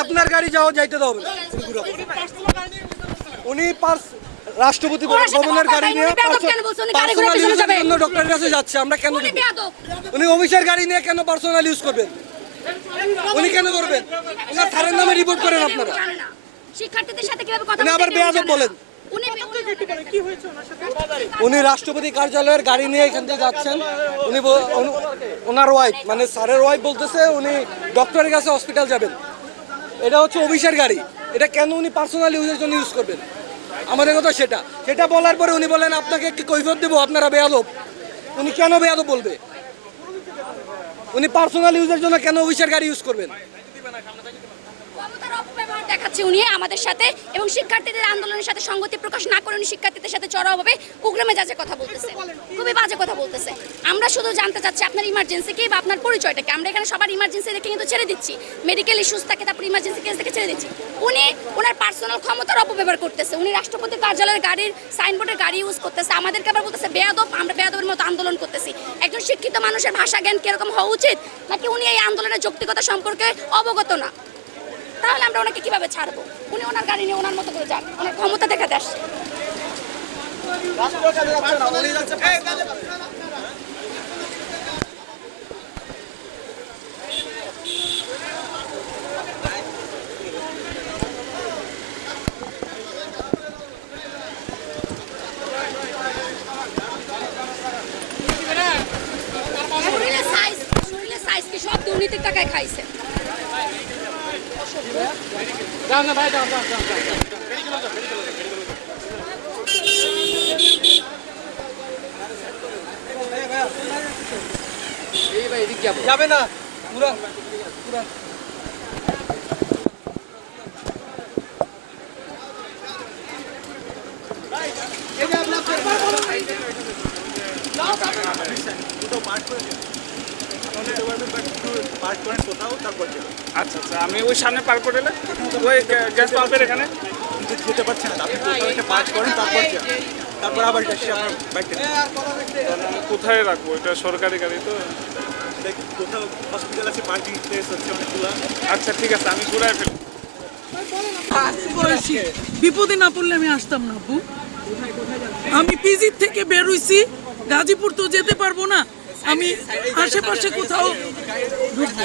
আপনার গাড়ি যাও যাইতে দাও উনি পার্স রাষ্ট্রপতি ভবনের গাড়ি নিয়ে জন্য ডক্টরের কাছে যাচ্ছে আমরা কেন উনি অফিসের গাড়ি নিয়ে কেন পার্সোনাল ইউজ করবেন? উনি কেন করবেন ওনার থারের নামে রিপোর্ট করেন আপনারা। শিক্ষার্থীদের সাথে কীভাবে কথা আবার বেয়াদব বলেন। উনি রাষ্ট্রপতি কার্যালয়ের গাড়ি নিয়ে এখান থেকে যাচ্ছেন। উনি ওনার ওয়াইফ মানে স্যারের ওয়াইফ বলতেছে উনি ডক্টরের কাছে হসপিটাল যাবেন। এটা হচ্ছে অফিসের গাড়ি। এটা কেন উনি পার্সোনাল ইউজের জন্য ইউজ করবেন? আমাদের কথা সেটা। সেটা বলার পরে উনি বলেন, আপনাকে কি কৈফত দেবো, আপনারা বেয়াদব। উনি কেন বেয়াদব বলবে? উনি পার্সোনাল ইউজের জন্য কেন অফিসের গাড়ি ইউজ করবেন? দেখাচ্ছে উনি আমাদের সাথে এবং শিক্ষার্থীদের আন্দোলনের সাথে সঙ্গতি প্রকাশ না করে উনি শিক্ষার্থীদের সাথে চড়াওভাবে উগ্র মেজাজে কথা বলতেছে। খুবই বাজে কথা বলতেছে। আমরা শুধু জানতে চাচ্ছি আপনার ইমার্জেন্সি কি বা আপনার পরিচয়টা কি আমরা এখানে সবার ইমার্জেন্সি দেখে কিন্তু ছেড়ে দিচ্ছি। মেডিকেল ইস্যুস থাকে, তারপর ইমার্জেন্সি কেস দেখে ছেড়ে দিচ্ছি। উনি ওনার পার্সোনাল ক্ষমতার অপব্যবহার করতেছে। উনি রাষ্ট্রপতি কার্যালয়ের গাড়ির সাইনবোর্ডের গাড়ি ইউজ করতেছে। আমাদেরকে আবার বলতেছে, বেয়াদব, আমরা বেয়াদবের মতো আন্দোলন করতেছি। একজন শিক্ষিত মানুষের ভাষা জ্ঞান কীরকম হওয়া উচিত? নাকি উনি এই আন্দোলনের যৌক্তিকতা সম্পর্কে অবগত না? তাহলে আমরা ওনাকে কীভাবে ছাড়বো? উনি ওনার গাড়ি নিয়ে ওনার মতো করে যান। ওনার ক্ষমতা দেখাতে আসছে সাইজ কি? সব দুর্নীতির টাকায় খাইছে। যান না ভাই, যান, যান, যান, যান, যান। মেডিকেলে যান, মেডিকেলে যান, মেডিকেলে যান। যাবে না। পুরা আচ্ছা আচ্ছা আমি ওই সামনে পার করে এলে ওই গ্যাস পাম্পের এখানে। কিন্তু যেতে পারছেন না আপনি কোথাও একটা করেন তারপর। তারপর আবার এসে আপনার বাইকটা কোথায় রাখব? এটা সরকারি গাড়ি তো। দেখ- কোথাও হসপিটাল আছে পার্কিং প্লেস অনেকগুলো আচ্ছা ঠিক আছে আমি ঘুরাই ফেলি। বয়সী বিপদে না পড়লে আমি আসতাম না আপু। আমি পিজির থেকে বের হইছি গাজীপুর তো যেতে পারব না। আমি আশেপাশে কোথাও ঢুকবো।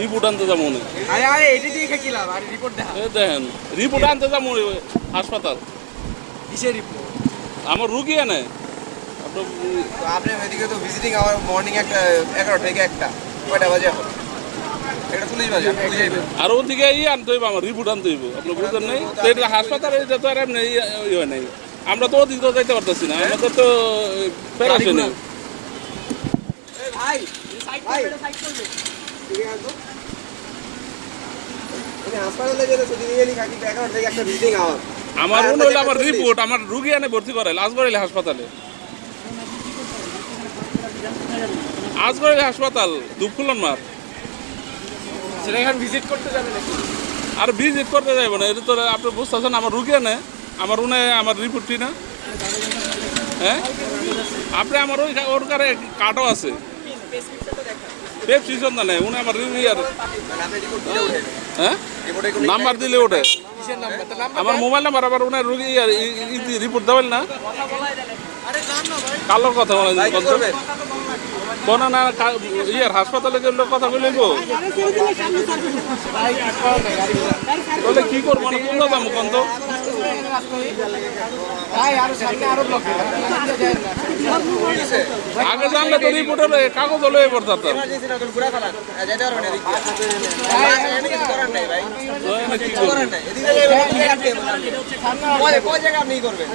রিপোর্ট আনতে যাব না আরে আরে এটি দিয়ে কি লাভ? আরে রিপোর্ট দেখা এই দেখেন রিপোর্ট আনতে যাব ওই হাসপাতাল। কিসের রিপোর্ট আমার রুগী এনে। আপনি এদিকে তো ভিজিটিং আমার মর্নিং একটা এগারো থেকে একটা কয়টা বাজে এখন? আর ওদিকে ই আনতে হইব আমার রিপোর্ট আনতে হইব। আপনি বুঝলেন নাই? তো এটা হাসপাতালে যে তো আর এমনি ই- হয় নাই। আমরা তো ওদিকে যাইতে পারতেছি না। আমাদের তো না। আমার মনে হইল আমার রিপোর্ট আমার রুগী এনে ভর্তি আজগরাইলে হাসপাতালে। আজগরাইলে হাসপাতাল দুপকুলন মার সেটা এখন ভিজিট করতে যাবে নাকি? আর ভিজিট করতে যাইব না এটা তো আপনি বুঝতেছেন আমার রুগী এনে আমার উনে আমার রিপোর্টটি না। হ্যাঁ? আপনি আমার ওই ওর কারে কার্ডও আছে। প্রেসক্রিপশন না নেই উনি আমার উঠে হ্যাঁ? নাম্বার দিলে ওঠে। আমার মোবাইল নাম্বার আবার উনার রুগী রিপোর্ট দেবেন না? কালোর কথা বলেন কোন না ইয়ার হাসপাতালে গেলে কথা বলে গো বলে কি করব? না কোন দাম কোন তো আগে জানলে তো রিপোর্টার কাগজ লয়ে পড়তাম কি করবেন।